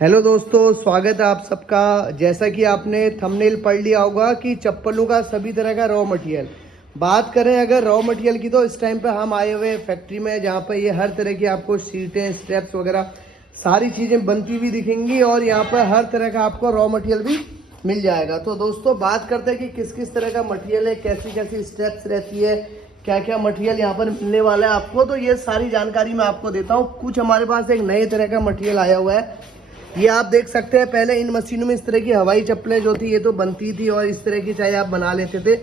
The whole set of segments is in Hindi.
हेलो दोस्तों, स्वागत है आप सबका। जैसा कि आपने थंबनेल पढ़ लिया होगा कि चप्पलों का सभी तरह का रॉ मटेरियल, बात करें अगर रॉ मटेरियल की, तो इस टाइम पे हम आए हुए फैक्ट्री में जहाँ पे ये हर तरह की आपको सीटें, स्टेप्स वगैरह सारी चीज़ें बनती हुई दिखेंगी और यहाँ पर हर तरह का आपको रॉ मटेरियल भी मिल जाएगा। तो दोस्तों बात करते हैं कि किस किस तरह का मटेरियल है, कैसी कैसी स्टेप्स रहती है, क्या क्या मटेरियल यहाँ पर मिलने वाला है आपको। तो ये सारी जानकारी मैं आपको देता हूँ। कुछ हमारे पास एक नए तरह का मटेरियल आया हुआ है, ये आप देख सकते हैं। पहले इन मशीनों में इस तरह की हवाई चप्पलें जो थी ये तो बनती थी और इस तरह की चाहे आप बना लेते थे।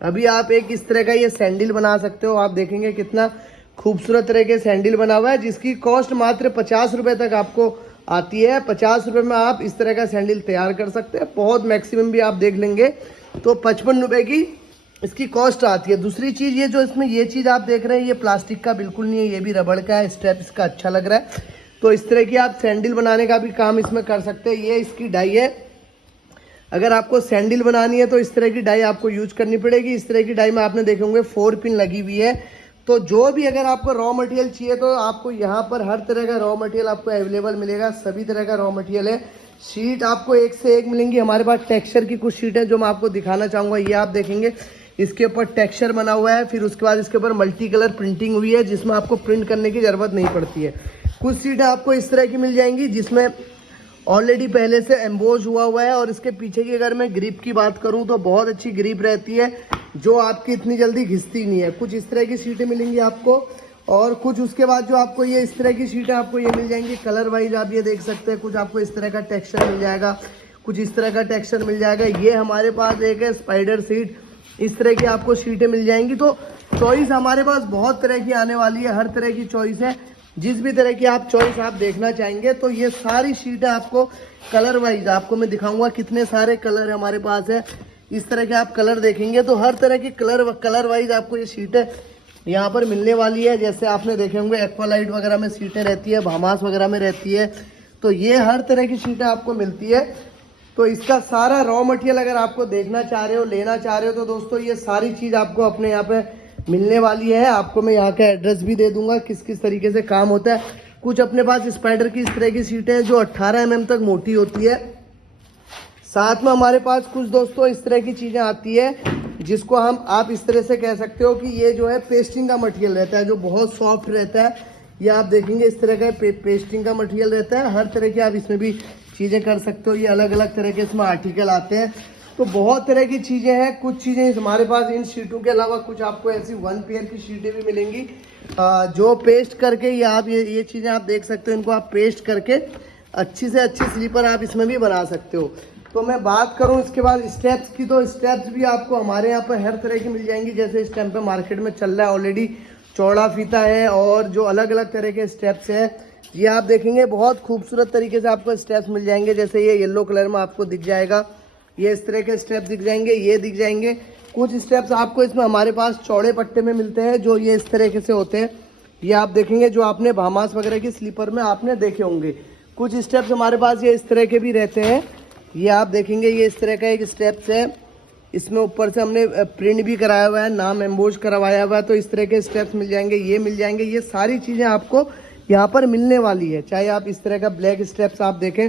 अभी आप एक इस तरह का ये सैंडल बना सकते हो। आप देखेंगे कितना खूबसूरत तरह के सैंडल बना हुआ है, जिसकी कॉस्ट मात्र 50 रुपये तक आपको आती है। 50 रुपये में आप इस तरह का सैंडल तैयार कर सकते हैं। बहुत मैक्सिमम भी आप देख लेंगे तो 55 रुपये की इसकी कॉस्ट आती है। दूसरी चीज़, ये जो इसमें ये चीज़ आप देख रहे हैं ये प्लास्टिक का बिल्कुल नहीं है, ये भी रबड़ का है। स्टेप इसका अच्छा लग रहा है, तो इस तरह की आप सैंडल बनाने का भी काम इसमें कर सकते हैं। ये इसकी डाई है। अगर आपको सैंडल बनानी है तो इस तरह की डाई आपको यूज करनी पड़ेगी। इस तरह की डाई में आपने देखे होंगे 4 पिन लगी हुई है। तो जो भी अगर आपको रॉ मटेरियल चाहिए तो आपको यहाँ पर हर तरह का रॉ मटेरियल आपको अवेलेबल मिलेगा। सभी तरह का रॉ मटेरियल है। शीट आपको एक से एक मिलेंगी। हमारे पास टेक्सचर की कुछ शीट है जो मैं आपको दिखाना चाहूँगा। ये आप देखेंगे इसके ऊपर टेक्सचर बना हुआ है, फिर उसके बाद इसके ऊपर मल्टी कलर प्रिंटिंग हुई है, जिसमें आपको प्रिंट करने की ज़रूरत नहीं पड़ती है। कुछ सीटें आपको इस तरह की मिल जाएंगी जिसमें ऑलरेडी पहले से एम्बोज हुआ है। और इसके पीछे की अगर मैं ग्रिप की बात करूं तो बहुत अच्छी ग्रिप रहती है, जो आपकी इतनी जल्दी घिसती नहीं है। कुछ इस तरह की सीटें मिलेंगी आपको, और कुछ उसके बाद जो आपको ये इस तरह की सीटें आपको ये मिल जाएंगी कलर वाइज। आप ये देख सकते हैं, कुछ आपको इस तरह का टेक्सचर मिल जाएगा, कुछ इस तरह का टेक्सचर मिल जाएगा। ये हमारे पास एक है स्पाइडर सीट, इस तरह की आपको सीटें मिल जाएंगी। तो चॉइस हमारे पास बहुत तरह की आने वाली है, हर तरह की चॉइस है। जिस भी तरह की आप चॉइस आप देखना चाहेंगे तो ये सारी शीटें आपको कलर वाइज आपको मैं दिखाऊंगा। कितने सारे कलर हमारे पास है, इस तरह के आप कलर देखेंगे तो हर तरह की कलर वाइज आपको ये शीटें यहाँ पर मिलने वाली है। जैसे आपने देखे होंगे एक्वालाइट वगैरह में सीटें रहती है, भामास वगैरह में रहती है, तो ये हर तरह की सीटें आपको मिलती है। तो इसका सारा रॉ मटेरियल अगर आपको देखना चाह रहे हो, लेना चाह रहे हो, तो दोस्तों ये सारी चीज़ आपको अपने यहाँ पे मिलने वाली है। आपको मैं यहाँ का एड्रेस भी दे दूंगा किस किस तरीके से काम होता है। कुछ अपने पास स्पाइडर की इस तरह की सीटें हैं जो 18 mm तक मोटी होती है। साथ में हमारे पास कुछ दोस्तों इस तरह की चीज़ें आती है जिसको आप इस तरह से कह सकते हो कि ये जो है पेस्टिंग का मटेरियल रहता है, जो बहुत सॉफ्ट रहता है। ये आप देखेंगे इस तरह का पेस्टिंग का मटेरियल रहता है। हर तरह की आप इसमें भी चीज़ें कर सकते हो। ये अलग अलग तरह के इसमें आर्टिकल आते हैं, तो बहुत तरह की चीज़ें हैं। कुछ चीज़ें हमारे पास इन शीटों के अलावा कुछ आपको ऐसी 1 पेयर की शीटें भी मिलेंगी जो पेस्ट करके ये चीज़ें आप देख सकते हो। इनको आप पेस्ट करके अच्छी से अच्छी स्लीपर आप इसमें भी बना सकते हो। तो मैं बात करूं इसके बाद स्टेप्स की, तो स्टेप्स भी आपको हमारे यहाँ पर हर तरह की मिल जाएंगी। जैसे इस टाइम पे मार्केट में चल रहा है ऑलरेडी चौड़ा फीता है, और जो अलग अलग तरह के स्टेप्स है ये आप देखेंगे बहुत खूबसूरत तरीके से आपको स्टेप्स मिल जाएंगे। जैसे ये येलो कलर में आपको दिख जाएगा, ये इस तरह के स्टेप दिख जाएंगे, ये दिख जाएंगे। कुछ स्टेप्स आपको इसमें हमारे पास चौड़े पट्टे में मिलते हैं जो ये इस तरीके से होते हैं। ये आप देखेंगे जो आपने भामास वगैरह की स्लीपर में आपने देखे होंगे। कुछ स्टेप्स हमारे पास ये इस तरह के भी रहते हैं। ये आप देखेंगे ये इस तरह का एक स्टेप्स है, इसमें ऊपर से हमने प्रिंट भी कराया हुआ है, नाम एम्बोज करवाया हुआ है। तो इस तरह के स्टेप्स मिल जाएंगे, ये मिल जाएंगे। ये सारी चीज़ें आपको यहाँ पर मिलने वाली है। चाहे आप इस तरह का ब्लैक स्टेप्स आप देखें।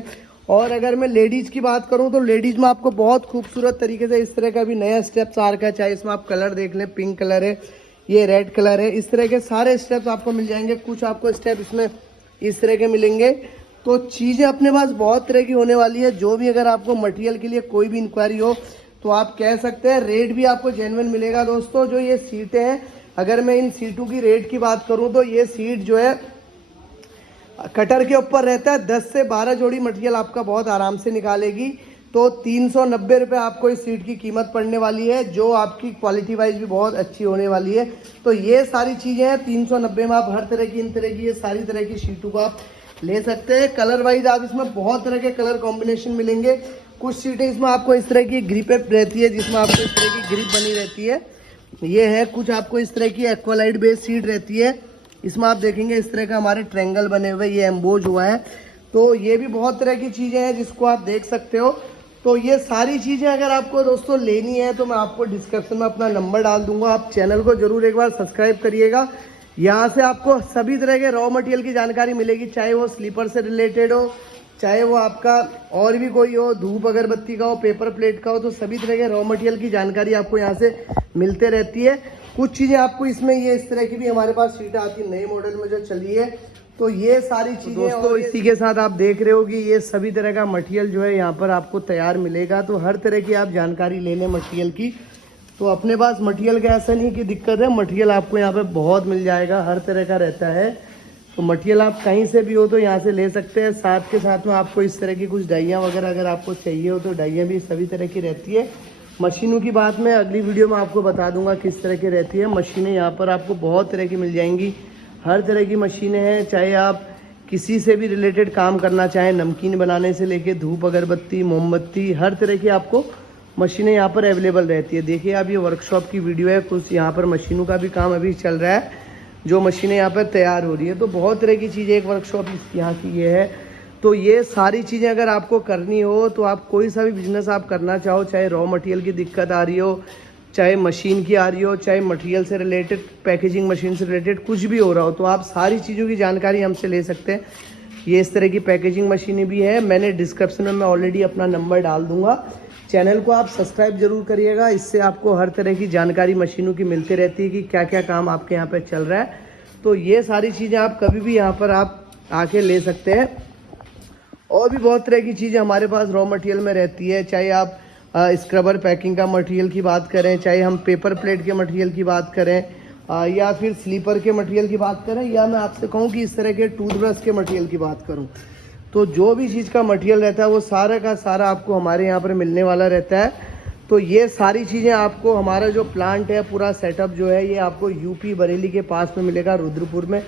और अगर मैं लेडीज़ की बात करूं तो लेडीज़ में आपको बहुत खूबसूरत तरीके से इस तरह का भी नया स्टेप्स आ रखा है। चाहे इसमें आप कलर देख लें, पिंक कलर है, ये रेड कलर है, इस तरह के सारे स्टेप्स आपको मिल जाएंगे। कुछ आपको स्टेप इसमें इस तरह के मिलेंगे। तो चीज़ें अपने पास बहुत तरह की होने वाली है। जो भी अगर आपको मटेरियल के लिए कोई भी इंक्वायरी हो तो आप कह सकते हैं। रेट भी आपको जेन्युइन मिलेगा दोस्तों। जो ये सीटें हैं, अगर मैं इन सीटों की रेट की बात करूँ तो ये सीट जो है कटर के ऊपर रहता है, 10 से 12 जोड़ी मटेरियल आपका बहुत आराम से निकालेगी। तो 390 रुपये आपको इस सीट की कीमत पड़ने वाली है, जो आपकी क्वालिटी वाइज भी बहुत अच्छी होने वाली है। तो ये सारी चीज़ें हैं 390 में। आप हर तरह की इन तरह की ये सारी तरह की शीटों को आप ले सकते हैं। कलर वाइज आप इसमें बहुत तरह के कलर कॉम्बिनेशन मिलेंगे। कुछ सीटें इसमें आपको इस तरह की ग्रिप रहती है, जिसमें आपको इस तरह की ग्रिप बनी रहती है, ये है। कुछ आपको इस तरह की एक्वालाइट बेस्ड सीट रहती है, इसमें आप देखेंगे इस तरह का हमारे ट्रायंगल बने हुए, ये एम्बोज हुआ है। तो ये भी बहुत तरह की चीज़ें हैं जिसको आप देख सकते हो। तो ये सारी चीज़ें अगर आपको दोस्तों लेनी है तो मैं आपको डिस्क्रिप्शन में अपना नंबर डाल दूंगा। आप चैनल को जरूर एक बार सब्सक्राइब करिएगा। यहाँ से आपको सभी तरह के रॉ मटेरियल की जानकारी मिलेगी, चाहे वो स्लीपर से रिलेटेड हो, चाहे वो आपका और भी कोई हो, धूप अगरबत्ती का हो, पेपर प्लेट का हो, तो सभी तरह के रॉ मटेरियल की जानकारी आपको यहाँ से मिलते रहती है। कुछ चीज़ें आपको इसमें ये इस तरह की भी हमारे पास शीट आती है नए मॉडल में जो चली है। तो ये सारी चीज़ें दोस्तों इसी के साथ आप देख रहे हो कि ये सभी तरह का मटेरियल जो है यहाँ पर आपको तैयार मिलेगा। तो हर तरह की आप जानकारी ले लें मटेरियल की। तो अपने पास मटेरियल का ऐसा नहीं कि दिक्कत है, मटेरियल आपको यहाँ पे बहुत मिल जाएगा, हर तरह का रहता है। तो मटेरियल आप कहीं से भी हो तो यहाँ से ले सकते हैं। साथ के साथ में आपको इस तरह की कुछ डाइयाँ वगैरह अगर आपको चाहिए हो तो डाइयाँ भी सभी तरह की रहती है। मशीनों की बात मैं अगली वीडियो में आपको बता दूंगा किस तरह की रहती है। मशीनें यहाँ पर आपको बहुत तरह की मिल जाएंगी, हर तरह की मशीनें हैं। चाहे आप किसी से भी रिलेटेड काम करना चाहें, नमकीन बनाने से लेके धूप अगरबत्ती मोमबत्ती, हर तरह की आपको मशीनें यहाँ पर अवेलेबल रहती है। देखिए आप ये वर्कशॉप की वीडियो है, कुछ यहाँ पर मशीनों का भी काम अभी चल रहा है, जो मशीनें यहाँ पर तैयार हो रही है। तो बहुत तरह की चीज़ें एक वर्कशॉप यहाँ की ये है। तो ये सारी चीज़ें अगर आपको करनी हो तो आप कोई सा भी बिजनेस आप करना चाहो, चाहे रॉ मटेरियल की दिक्कत आ रही हो, चाहे मशीन की आ रही हो, चाहे मटेरियल से रिलेटेड, पैकेजिंग मशीन से रिलेटेड कुछ भी हो रहा हो, तो आप सारी चीज़ों की जानकारी हमसे ले सकते हैं। ये इस तरह की पैकेजिंग मशीनें भी है, मैंने डिस्क्रिप्शन में मैं ऑलरेडी अपना नंबर डाल दूंगा। चैनल को आप सब्सक्राइब जरूर करिएगा, इससे आपको हर तरह की जानकारी मशीनों की मिलती रहती है कि क्या क्या काम आपके यहाँ पर चल रहा है। तो ये सारी चीज़ें आप कभी भी यहाँ पर आप आके ले सकते हैं। और भी बहुत तरह की चीज़ें हमारे पास रॉ मटेरियल में रहती है, चाहे आप स्क्रबर पैकिंग का मटेरियल की बात करें, चाहे हम पेपर प्लेट के मटेरियल की बात करें, या फिर स्लीपर के मटेरियल की बात करें, या मैं आपसे कहूँ कि इस तरह के टूथब्रश के मटेरियल की बात करूँ, तो जो भी चीज़ का मटेरियल रहता है वो सारा का सारा आपको हमारे यहाँ पर मिलने वाला रहता है। तो ये सारी चीज़ें आपको, हमारा जो प्लांट है पूरा सेटअप जो है ये आपको यूपी बरेली के पास में मिलेगा, रुद्रपुर में।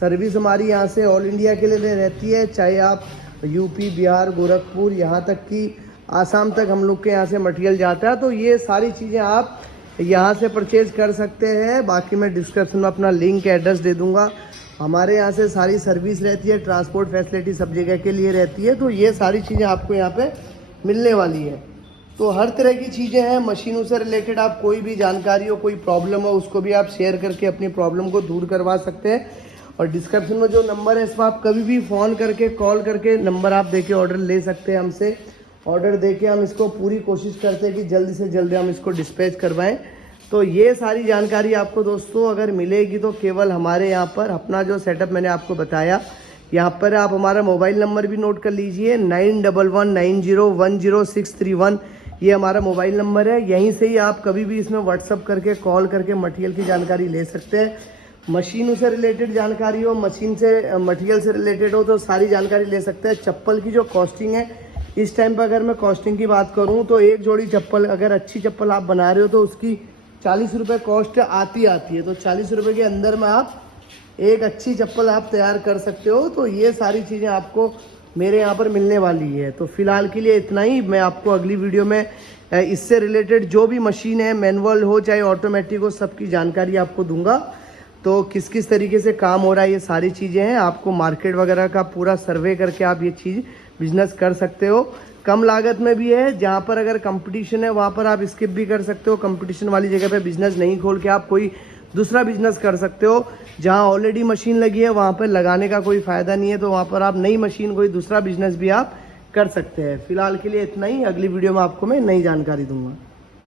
सर्विस हमारी यहाँ से ऑल इंडिया के लिए रहती है, चाहे आप यूपी, बिहार, गोरखपुर, यहाँ तक कि आसाम तक हम लोग के यहाँ से मटेरियल जाता है। तो ये सारी चीज़ें आप यहाँ से परचेज़ कर सकते हैं। बाकी मैं डिस्क्रिप्शन में अपना लिंक एड्रेस दे दूँगा। हमारे यहाँ से सारी सर्विस रहती है, ट्रांसपोर्ट फैसिलिटी सब जगह के लिए रहती है। तो ये सारी चीज़ें आपको यहाँ पे मिलने वाली है। तो हर तरह की चीज़ें हैं, मशीनों से रिलेटेड आप कोई भी जानकारी हो, कोई प्रॉब्लम हो, उसको भी आप शेयर करके अपनी प्रॉब्लम को दूर करवा सकते हैं। और डिस्क्रिप्शन में जो नंबर है इस पर आप कभी भी फ़ोन करके, कॉल करके नंबर आप देके ऑर्डर ले सकते हैं हमसे। ऑर्डर देके हम इसको पूरी कोशिश करते हैं कि जल्दी से जल्दी हम इसको डिस्पैच करवाएं। तो ये सारी जानकारी आपको दोस्तों अगर मिलेगी तो केवल हमारे यहाँ पर, अपना जो सेटअप मैंने आपको बताया, यहाँ पर आप हमारा मोबाइल नंबर भी नोट कर लीजिए, 9119010631। ये हमारा मोबाइल नंबर है। यहीं से ही आप कभी भी इसमें व्हाट्सअप करके, कॉल करके मटेरियल की जानकारी ले सकते हैं। मशीनों से रिलेटेड जानकारी हो, मशीन से मटेरियल से रिलेटेड हो, तो सारी जानकारी ले सकते हैं। चप्पल की जो कॉस्टिंग है इस टाइम पर, अगर मैं कॉस्टिंग की बात करूं तो एक जोड़ी चप्पल, अगर अच्छी चप्पल आप बना रहे हो तो उसकी 40 रुपये कॉस्ट आती है। तो 40 रुपये के अंदर में आप एक अच्छी चप्पल आप तैयार कर सकते हो। तो ये सारी चीज़ें आपको मेरे यहाँ पर मिलने वाली है। तो फिलहाल के लिए इतना ही। मैं आपको अगली वीडियो में इससे रिलेटेड जो भी मशीन है, मैनुअल हो चाहे ऑटोमेटिक हो, सबकी जानकारी आपको दूंगा। तो किस किस तरीके से काम हो रहा है, ये सारी चीज़ें हैं। आपको मार्केट वगैरह का पूरा सर्वे करके आप ये चीज़ बिजनेस कर सकते हो। कम लागत में भी है, जहाँ पर अगर कंपटीशन है वहाँ पर आप स्किप भी कर सकते हो। कंपटीशन वाली जगह पे बिजनेस नहीं खोल के आप कोई दूसरा बिजनेस कर सकते हो। जहाँ ऑलरेडी मशीन लगी है वहाँ पर लगाने का कोई फ़ायदा नहीं है, तो वहाँ पर आप नई मशीन, कोई दूसरा बिजनेस भी आप कर सकते हैं। फिलहाल के लिए इतना ही। अगली वीडियो में आपको मैं नई जानकारी दूंगा।